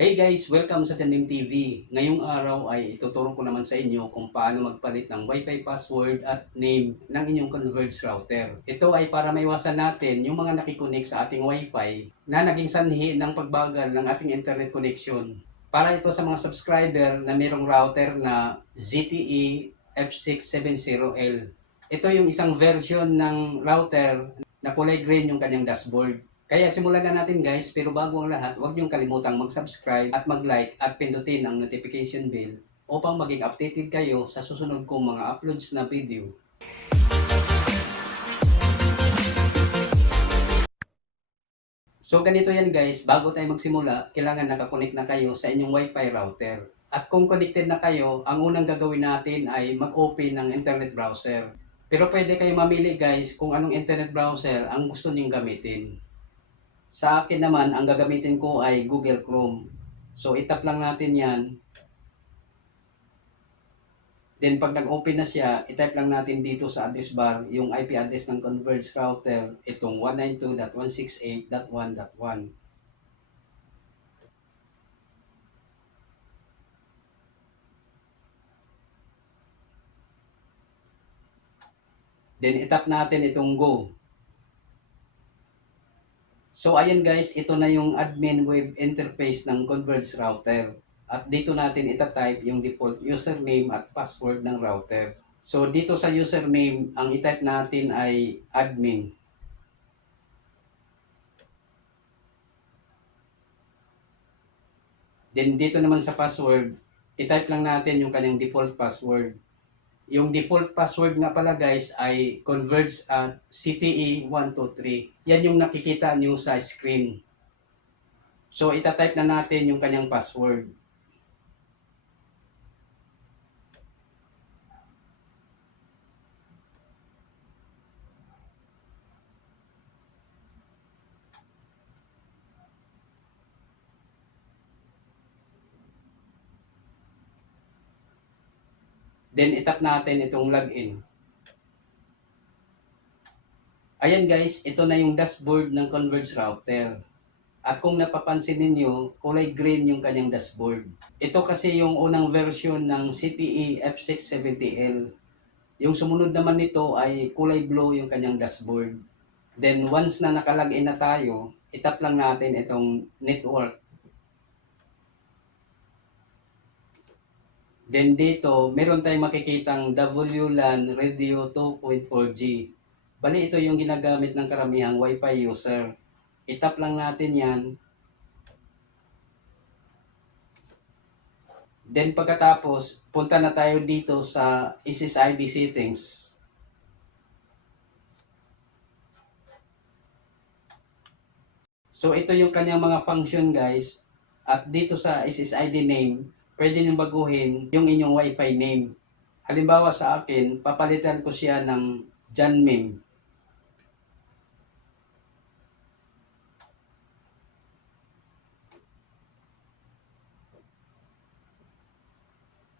Hey guys! Welcome sa Tanim TV. Ngayong araw ay ituturo ko naman sa inyo kung paano magpalit ng Wi-Fi password at name ng inyong Converge router. Ito ay para maiwasan natin yung mga nakikonek sa ating Wi-Fi na naging sanhi ng pagbagal ng ating internet connection. Para ito sa mga subscriber na mayroong router na ZTE F670L. Ito yung isang version ng router na kulay green yung kanyang dashboard. Kaya simulan na natin guys, pero bago ang lahat, huwag niyong kalimutang mag-subscribe at mag-like at pindutin ang notification bell upang maging updated kayo sa susunod kong mga uploads na video. So ganito yan guys, bago tayo magsimula, kailangan nakakonect na kayo sa inyong Wi-Fi router. At kung connected na kayo, ang unang gagawin natin ay mag-open ng internet browser. Pero pwede kayo mamili guys kung anong internet browser ang gusto niyong gamitin. Sa akin naman, ang gagamitin ko ay Google Chrome. So, itap lang natin yan. Then, pag nag-open na siya, itype lang natin dito sa address bar yung IP address ng Converge router, itong 192.168.1.1. Then, itap natin itong Go. So, ayan guys, ito na yung admin web interface ng Converge router. At dito natin itatype yung default username at password ng router. So, dito sa username, ang itype natin ay admin. Then dito naman sa password, i-type lang natin yung kanyang default password. Yung default password nga pala guys ay converge at CTE123. Yan yung nakikita nyo sa screen. So ita-type na natin yung kanyang password. Then itap natin itong login. Ayan guys, ito na yung dashboard ng Converge router. At kung napapansin ninyo, kulay green yung kanyang dashboard. Ito kasi yung unang version ng CTE F670L. Yung sumunod naman nito ay kulay blue yung kanyang dashboard. Then once na nakalagin na tayo, itap lang natin itong network. Then dito, meron tayong makikitang WLAN Radio 2.4G. Bali ito yung ginagamit ng karamihang Wi-Fi user. Itap lang natin yan. Then pagkatapos, punta na tayo dito sa SSID settings. So ito yung kanyang mga function guys. At dito sa SSID name, pwede nyo baguhin yung inyong Wi-Fi name. Halimbawa sa akin, papalitan ko siya ng John Mim.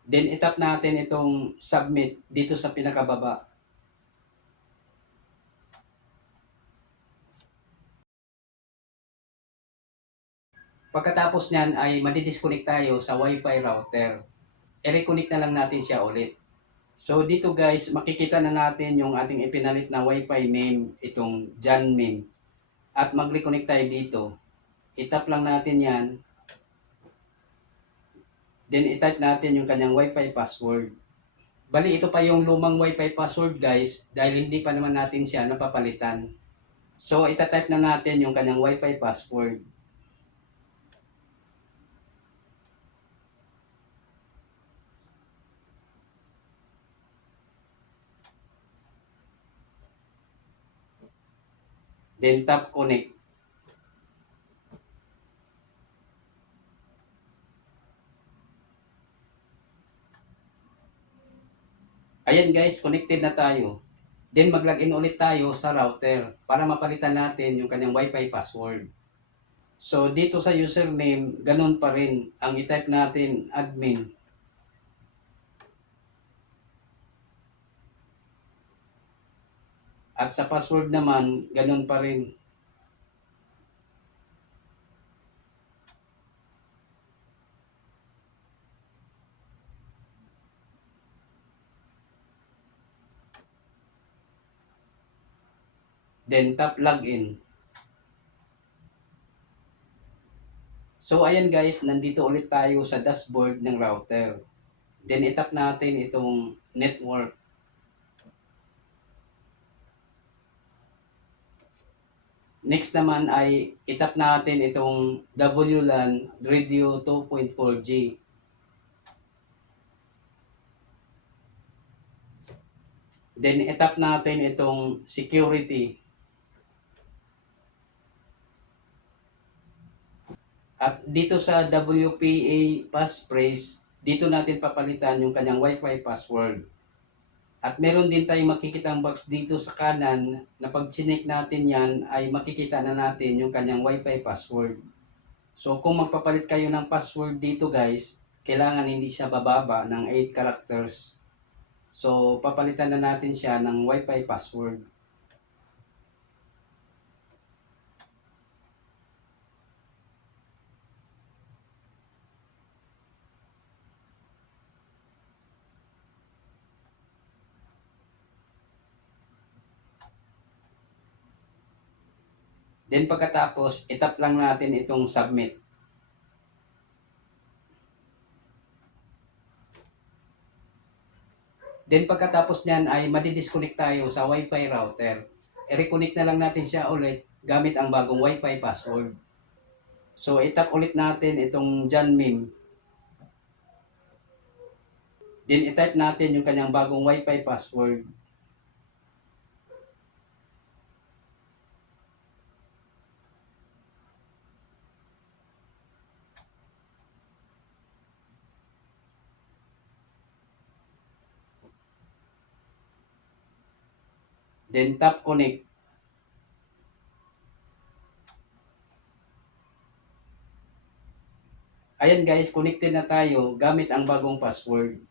Then itap natin itong submit dito sa pinakababa. Pagkatapos niyan ay madidisconnect tayo sa Wi-Fi router. I-reconnect na lang natin siya ulit. So dito guys, makikita na natin yung ating ipinalit na Wi-Fi name, itong John Mim. At mag-reconnect tayo dito. Itap lang natin yan. Then itype natin yung kanyang Wi-Fi password. Bali ito pa yung lumang Wi-Fi password guys dahil hindi pa naman natin siya napapalitan. So itatype na natin yung kanyang Wi-Fi password. Then tap connect. Ayan guys, connected na tayo. Then mag-login ulit tayo sa router para mapalitan natin yung kanyang Wi-Fi password. So dito sa username, ganun pa rin ang i-type natin admin. At sa password naman, ganun pa rin. Then tap login. So ayan guys, nandito ulit tayo sa dashboard ng router. Then itap natin itong network. Next naman ay itap natin itong WLAN Radio 2.4G. Then itap natin itong security. At dito sa WPA passphrase, dito natin papalitan yung kanyang Wi-Fi password. At meron din tayong makikitang box dito sa kanan na pag chinek natin yan ay makikita na natin yung kanyang Wi-Fi password. So kung magpapalit kayo ng password dito guys, kailangan hindi siya bababa ng 8 characters. So papalitan na natin siya ng Wi-Fi password. Then pagkatapos, itap lang natin itong submit. Then pagkatapos niyan ay madidisconnect tayo sa Wi-Fi router. I-reconnect na lang natin siya ulit gamit ang bagong Wi-Fi password. So itap ulit natin itong John Mim. Then itype natin yung kanyang bagong Wi-Fi password. Then tap connect. Ayan guys, connected na tayo gamit ang bagong password.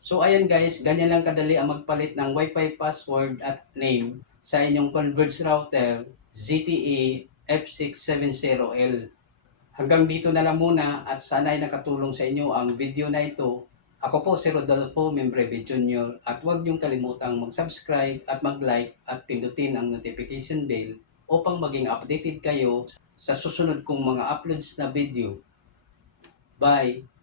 So ayan guys, ganyan lang kadali ang magpalit ng Wi-Fi password at name sa inyong Converge router ZTE F670L. Hanggang dito na lang muna at sana ay nakatulong sa inyo ang video na ito. Ako po si Rodolfo Membreve Jr. at huwag niyong kalimutang mag-subscribe at mag-like at pindutin ang notification bell upang maging updated kayo sa susunod kong mga uploads na video. Bye!